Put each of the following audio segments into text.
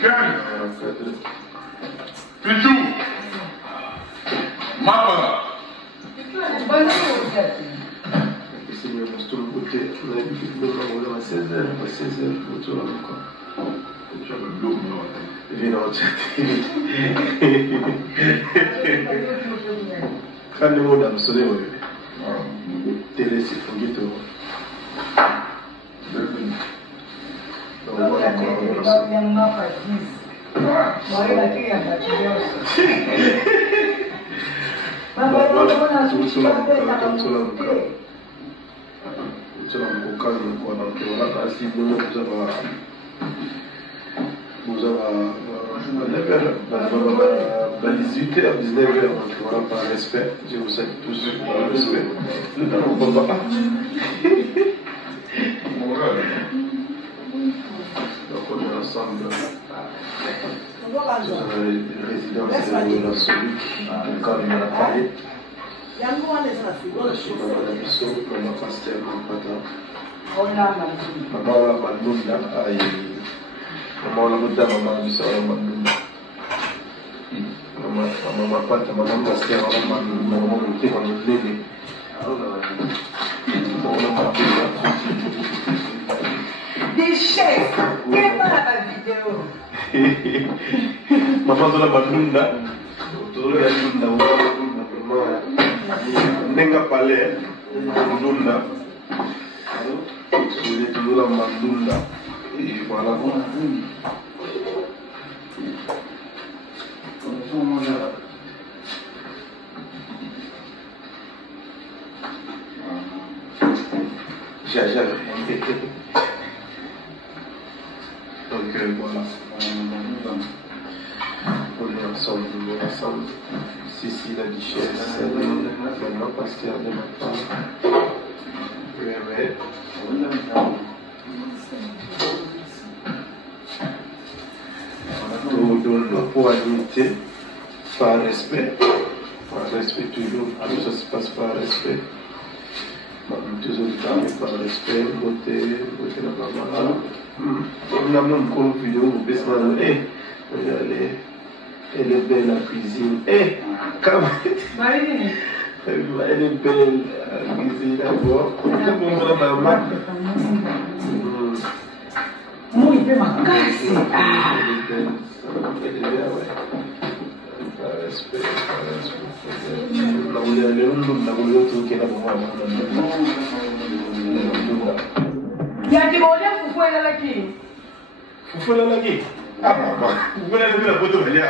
Calme. Pichou. Mapa. Seigneur, nous sommes de côté. On a dit que nous avons à 16h, à 16h, nous sommes encore. Tu as le bleu, Viens dans le chat. Quand les mots d'âme sont les télé, c'est un guetto. Vous avez 18h, 19h, donc voilà, par respect, je vous salue tous par respect. On peut pas. Donc on est ensemble. Vous avez les résidences de la Soluc, quand on a parlé. Maman Pasteur, maman la Mandunda, maman la Buddha, maman Bissau, la Mandunda. Maman Pata, maman Pasteur, maman Monté, maman Lélé. Des chefs, quelle pas la vidéo. Maman de la Mandunda, tout le monde Nenga Palais, Mandunda. J'ai toujours la Mandunda. Et voilà. J'avais. Donc voilà. On est ensemble, Cécile la Duchesse, maman Pasteur de ma part. Pour l'unité, par respect, toujours, tout ça se passe par respect. Toujours par respect, beauté la maman. On a même une vidéo, vous pouvez se regardez, elle est belle la cuisine. Quand elle est belle la cuisine d'abord. Muy bien, casi. Ya que voy a fuera la aquí. Fuera la aquí. Ah, mamá. Fuera la foto allá.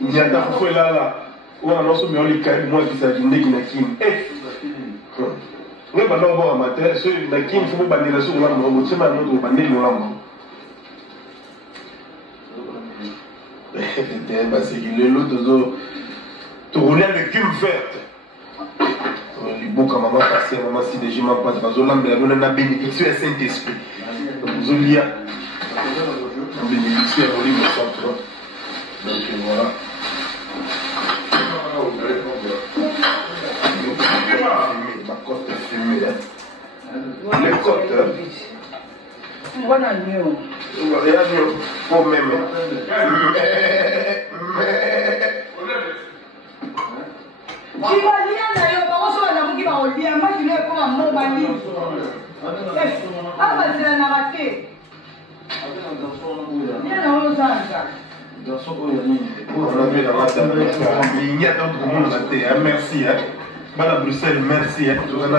Nyata fue là. On a lancé les cas moi qui s'agit de Kim. Oui, maintenant bon amateur, ceux qui faut banner la soupe là, on va nous banner le là. Parce que l'autre tourner le cul verte. Les bons comme maman passé, maman si déjà m'a pas parce que l'âme de la bénédiction est Saint-Esprit. Donc vous oubliez la bénédiction est au livre centre. Donc voilà. Ma côte est fumée. Les côtes. Voilà mieux. Voilà mieux. Pour même. Chibalia na yo bakoso na muki ba olia maki le ko mo bani. Ah bazira na bate. Ni na ono sanga. On a vu la masse il y a d'autres monde là. Merci. Madame Bruxelles, merci. On a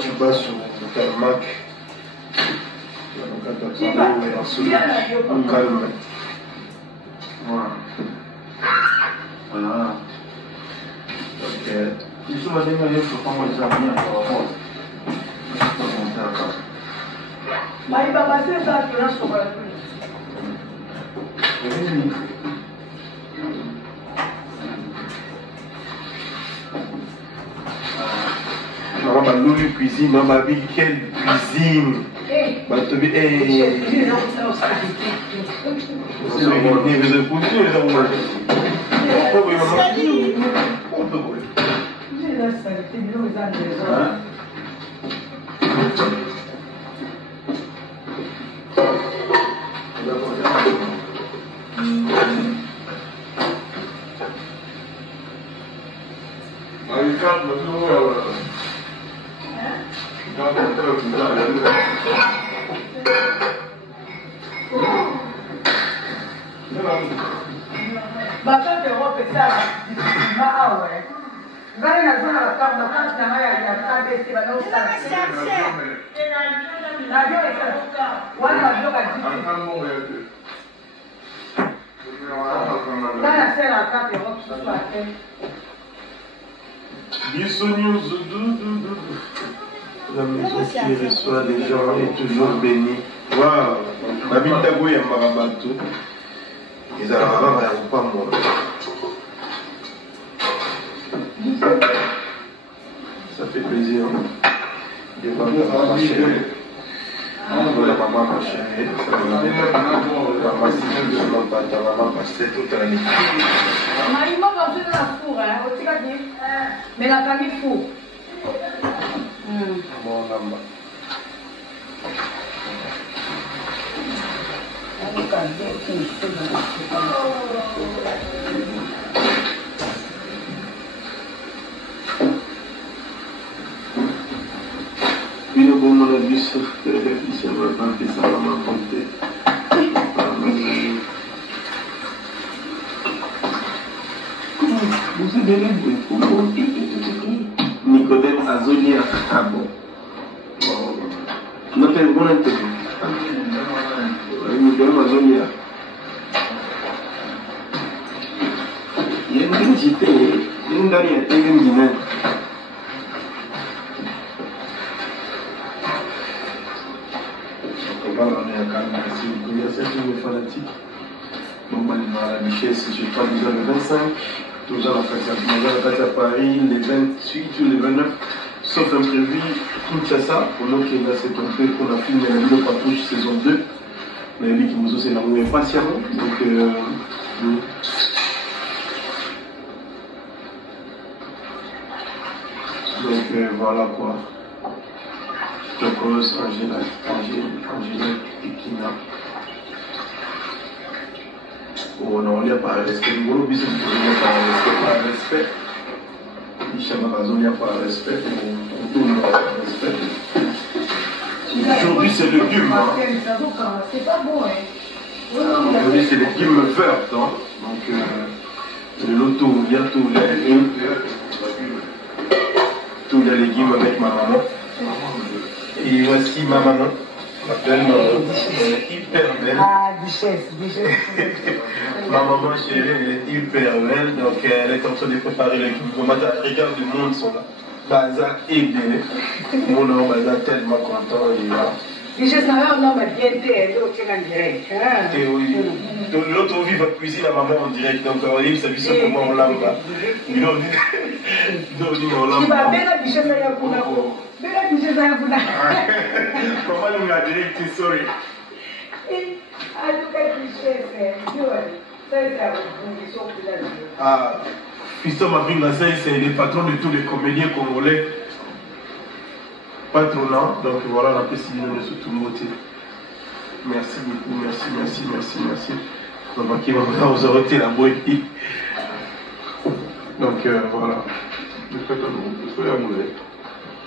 Chiba sur Tarmac. Calme. Voilà. Ok. Il faut aller dans les choses les amis encore. Mais il va passer ça qui est là sur la Louis cuisine, non, ma vie, quelle cuisine. Bah, tu vis, la maison qui reçoit des gens est toujours bénie. Waouh! La ville d'Aboué à Marabatou. Ils arrivent à pas moi. Ça fait plaisir. De voir ma chérie. Voilà maman ma chérie. Maman c'est tout mon pata, maman passait toute la nuit. Maman va jouer dans la four, hein. Mais la famille four. Bon, là-bas. Puis le bon mon avis sauf que les fils ne veulent pas que ça va m'affronter. Vous avez l'air Nicodème Azolia. Ah bon. Non, c'est bon interview. Nicodème Azolia. Il y a une petite une dernière une fanatique. Donc, la Bichesse, je crois déjà le 25, toujours la fête à Paris, les 28 ou les 29, sauf imprévu, Kinshasa, pour nous qui est assez trompé, qu'on a filmé la vidéo Patrouche saison 2. On a dit qu'il nous aussi l'amour patiemment. Donc, voilà quoi. Tokos, Angela et Kina. Oh non, il n'y a pas de respect. Il n'y a pas de respect. Il n'y a pas de respect. Tout le monde a respect. Aujourd'hui, c'est le gume. C'est pas bon, hein. Aujourd'hui, c'est les gumes vertes. Donc, le loto, il y a tous les légumes avec ma maman. Et voici ma maman. Elle est hyper belle. Ah, Duchesse. Ma maman chérie, elle est hyper belle. Donc elle est en train de préparer les légumes. Regarde, le monde sont là. Baza aidé. Mon homme, Baza tellement content. Duchesse, on a bien été, l'autre en direct. L'autre vit votre cuisine à maman en direct. Donc on dit, ça lui sort comment on l'a là. Il a dit, on l'a. Tu vas bien la Duchesse à Yakouna. Comment on a direct, sorry. Ah, Fiston Mavinga, c'est le patron de tous les comédiens congolais. Patronat, donc voilà, on a pu signer le sous-tout-moté. Merci beaucoup, merci. On va qui va vous arrêter la boîte. Donc voilà.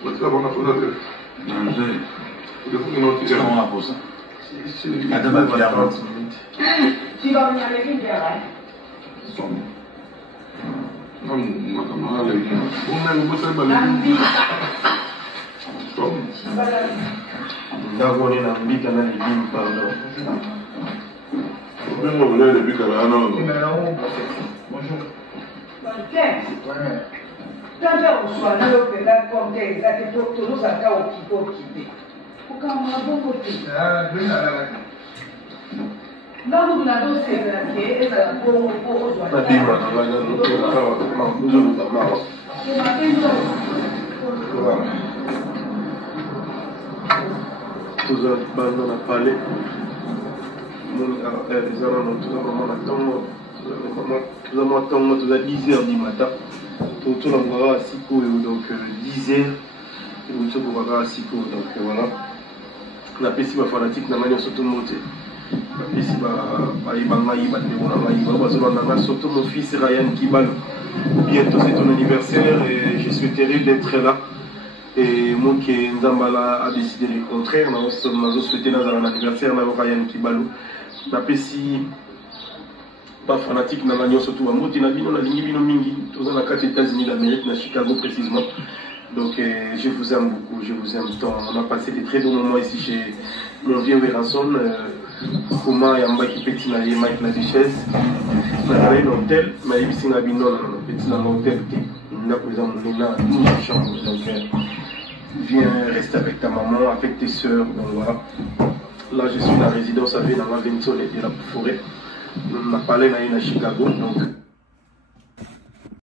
C'est la bonne affaire. Tu vas venir avec une bière, hein? Tous on a parlé. Les gens tout à 10h du matin. Tout le monde à 6 donc 10h. Et tout le monde à 6 donc voilà. La PC va fanatique na manière surtout monter. La PC va surtout mon fils Ryan Kibal. Bientôt c'est ton anniversaire et je souhaiterais d'être là. Et moi qui Nzambala a décidé le contraire, on a souhaité dans un anniversaire de Ryan Kibalo. La PC pas fanatique na manière surtout à monter na bino na ligne mingi. Tous dans la 4 États-Unis d'Amérique, à Chicago précisément. Donc je vous aime beaucoup, je vous aime tant. On a passé des très bons moments ici chez mon vieux Weranson. Comment Yamba qui petit na yema avec la richesse. On a un hôtel, mais il y a un petit hôtel qui nous chambre. Donc viens rester avec ta maman, avec tes soeurs. Donc voilà. Là je suis dans la résidence à vie dans la Vinson et de la forêt. On a parlé à Chicago. Donc